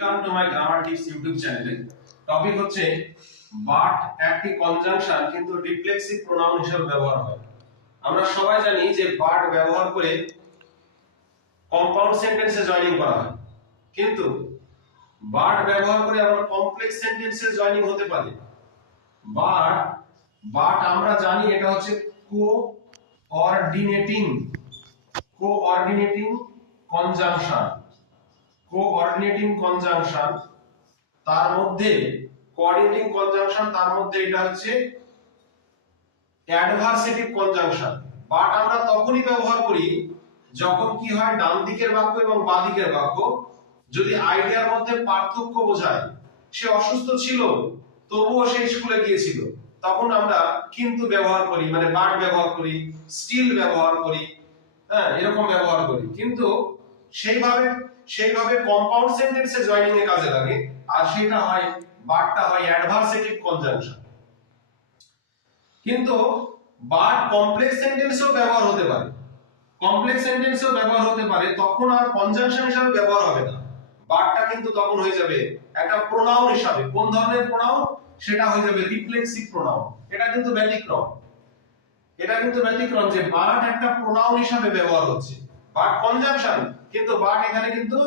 Welcome to my grammar tips YouTube চ্যানেলে। Topic হচ্ছে but একটি কনজাংশন কিন্তু রিফ্লেক্সিভ প্রোনাউন হিসেবে ব্যবহার হয়। আমরা সবাই জানি যে বাট ব্যবহার করে কম্পাউন্ড সেন্টেন্সে জয়েনিং করা হয়, কিন্তু বাট ব্যবহার করে আবার কমপ্লেক্স সেন্টেন্সে জয়েনিং হতে পারে। বাট বাট আমরা জানি এটা হচ্ছে কোঅর্ডিনেটিং কনজাংশন। কোঅর্ডিনেটিং কনজাংশন তার মধ্যে কোঅর্ডিনেটিং কনজাংশন তার মধ্যে এটা হচ্ছে অ্যাডভার্সেটিভ কনজাংশন। বাট আমরা তখনই ব্যবহার করি যখন কি হয়, ডান দিকের বাক্য এবং বাঁ দিকের বাক্য যদি আইডিয়ার মধ্যে পার্থক্য বোঝায়। সে অসুস্থ ছিল তবুও সে স্কুলে গিয়েছিল, তখন আমরা কিন্তু ব্যবহার করি, মানে বাট ব্যবহার করি, স্টিল ব্যবহার করি, হ্যাঁ এরকম ব্যবহার করি। কিন্তু সেইভাবে কম্পাউন্ড সেন্টেন্সে জয়েনিং এ কাজে লাগে, আর সেটা হয় বাটটা হয় অ্যাডভার্সেটিভ কনজাংশন। কিন্তু বাট কমপ্লেক্স সেন্টেন্সেও ব্যবহার হতে পারে, তখন আর কনজাংশন হিসেবে ব্যবহার হবে না। বাটটা কিন্তু তখন হয়ে যাবে একটা প্রোনাউন হিসাবে। কোন ধরনের প্রোনাউন? সেটা হয়ে যাবে রিফ্লেক্সিভ প্রোনাউন। এটা কিন্তু ব্যতিক্রম যে বাট একটা প্রোনাউন হিসাবে ব্যবহার হচ্ছে, বাট কনজাংশন, কিন্তু বাট এখানে কিন্তু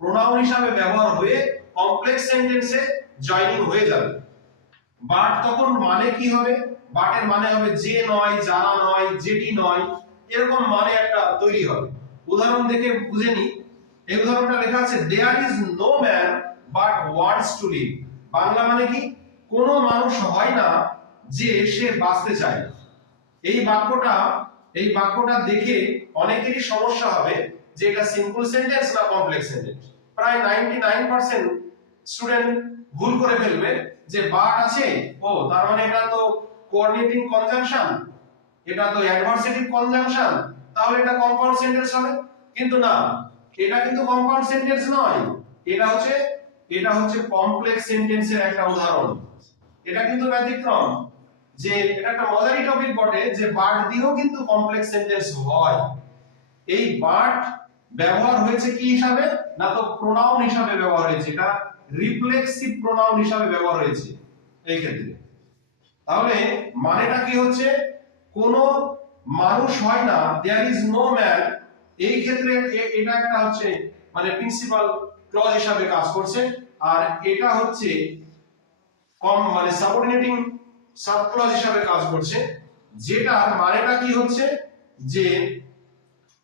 প্রোনাউন হিসাবে ব্যবহার হয়ে কমপ্লেক্স সেন্টেন্সে জয়েনিং হয়ে যাবে। বাট তখন মানে কি হবে? বাটের মানে হবে যে নয়, যারা নয়, যেটি নয়, এরকম মানে একটা তৈরি হবে। উদাহরণ দেখে বুঝে নি। এই উদাহরণটা লেখা আছে, there is no man but wants to live. Bangla মানে কি? কোনো মানুষ হয় না যে সে বাঁচতে চায়। এই বাক্যটা দেখে অনেকেরই সমস্যা হবে যে এটা সিম্পল সেন্টেন্স না কমপ্লেক্স সেন্টেন্স। প্রায় 99% স্টুডেন্ট ভুল করে ফেলবে যে বাট আছে, ও তার মানে এটা তো কোঅর্ডিনেটিং কনজাংশন, এটা তো অ্যাডভার্সেটিভ কনজাংশন, তাহলে এটা কম্পাউন্ড সেন্টেন্স হবে। কিন্তু না, এটা কিন্তু কম্পাউন্ড সেন্টেন্স নয়, এটা হচ্ছে কমপ্লেক্স সেন্টেন্সের একটা উদাহরণ। এটা কিন্তু ব্যতিক্রম। যে এটা একটা মজারই টপিক বটে যে বাট দিয়েও কিন্তু কমপ্লেক্স সেন্টেন্স হয়। এই বাট ব্যবহার হয়েছে কি হিসাবে? না তো প্রোনাউন হিসাবে ব্যবহার হয়েছে, এটা রিফ্লেক্সিভ প্রোনাউন হিসাবে ব্যবহার হয়েছে এই ক্ষেত্রে। তাহলে মানেটা কি হচ্ছে? কোনো মানুষ হয় না, দেয়ার ইজ নো ম্যান। এই ক্ষেত্রে এটা একটা হচ্ছে মানে প্রিন্সিপাল ক্লজ হিসাবে কাজ করছে, আর এটা হচ্ছে মানে সাবঅর্ডিনেটিং সাব ক্লজ হিসাবে কাজ করছে। যেটা মানেটা কি হচ্ছে যে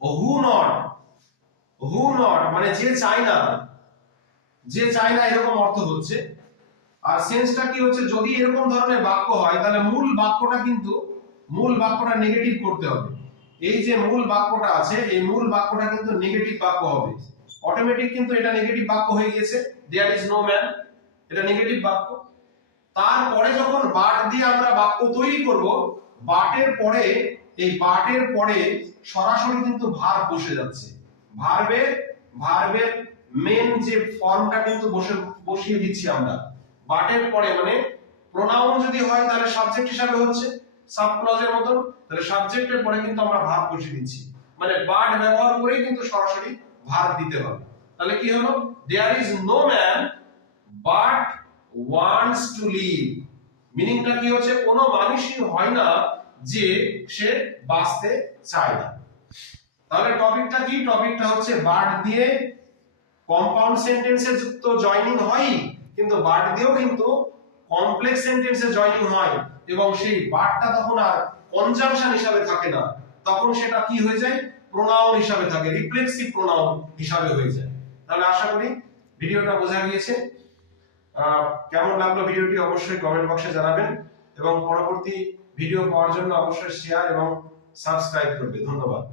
হু নট মানে যে চায় না, এরকম অর্থ হচ্ছে। আর সেন্সটা কি হচ্ছে? যদি এরকম ধরনের বাক্য হয় তাহলে মূল বাক্যটা নেগেটিভ করতে হবে। এই যে মূল বাক্যটা আছে, এই মূল বাক্যটা কিন্তু নেগেটিভ বাক্য হবে অটোমেটিক। কিন্তু এটা নেগেটিভ বাক্য হয়ে গেছে, দেয়ার ইজ নো ম্যান, এটা নেগেটিভ বাক্য। তারপরে যখন বাট দিয়ে আমরা বাক্য তৈরি করব, বাটের পরে সরাসরি কিন্তু ভার্ব বসে যাচ্ছে। ভার্বের মেন যে ফর্মটা কিন্তু বসিয়ে দিচ্ছি আমরা বাটের পরে। মানে প্রোনাউন যদি হয় তাহলে সাবজেক্ট হিসাবে হচ্ছে সাব ক্লজের মতন, তাহলে সাবজেক্টের পরে কিন্তু আমরা ভার্ব বসিয়ে দিচ্ছি। মানে বাট ব্যবহার করেই কিন্তু সরাসরি ভার্ব দিতে হবে। তাহলে কি হলো? There is no man but wants to live. মিনিংটা কি হচ্ছে? কোনো মানুষই হয় না যে সে বাঁচতে চায় না। তাহলে টপিকটা কি? টপিকটা হচ্ছে বাট দিয়ে কম্পাউন্ড সেন্টেন্সে তো জয়েনিং হয়, কিন্তু বাট দিয়েও কিন্তু কমপ্লেক্স সেন্টেন্সে জয়েনিং হয়, এবং সেই বাটটা তখন আর কনজাংশন হিসাবে থাকে না, তখন সেটা কি হয়ে যায়? প্রোনাউন হিসাবে থাকে, রিফ্লেক্সিভ প্রোনাউন হিসাবে হয়ে যায়। তাহলে আশা করি ভিডিওটা বোঝা গিয়েছে। কেমন লাগলো ভিডিওটি অবশ্যই কমেন্ট বক্সে জানাবেন, এবং পরবর্তী ভিডিও পাওয়ার জন্য অবশ্যই শেয়ার এবং সাবস্ক্রাইব করবে। ধন্যবাদ।